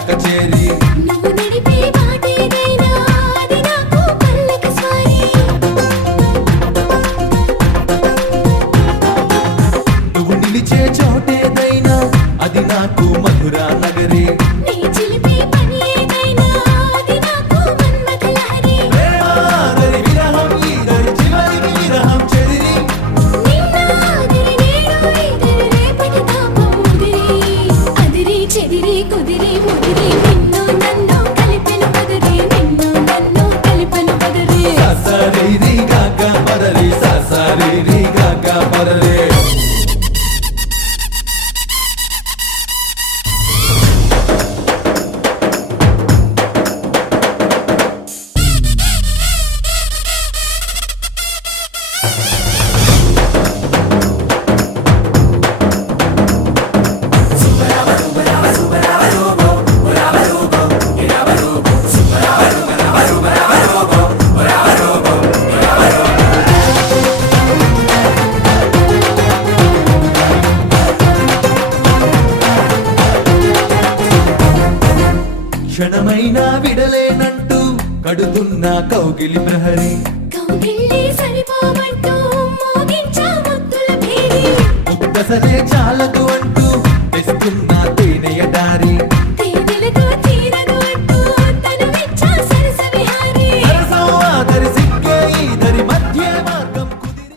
కచేరి నువ్వు నడిపే బాటేదైనా అది నాకు పల్లకి స్వారీ నువ్వు నిలిచే చోటేదైనా అది నాకు మధురా నగరి నీ చిలిపే పని ఏదైనా అది నాకు మన్మథ లహరి ప్రేమాదరి విరహం ఈదరి చివరికి విరహం చెదిరి నిన్న ఆదిరి నేడు ఇదిరి రేపటి తాపం ముదిరి అదిరి చెదిరి కుదిరి ముదిరి నిన్ను నన్ను కలిపెను పదరి నిన్ను నన్ను కలిపెను పదరి ససరి గాగ పదరి ససరి గాగ పదరి క్షణమైనా విడలేనంటూ కడుతున్న కౌగిలి ప్రహరి కౌగిళ్ళే సరిపోమంటూ మోగించా ముద్దుల భేరి ముక్తసలే చాలదు అంటూ తెస్తున్న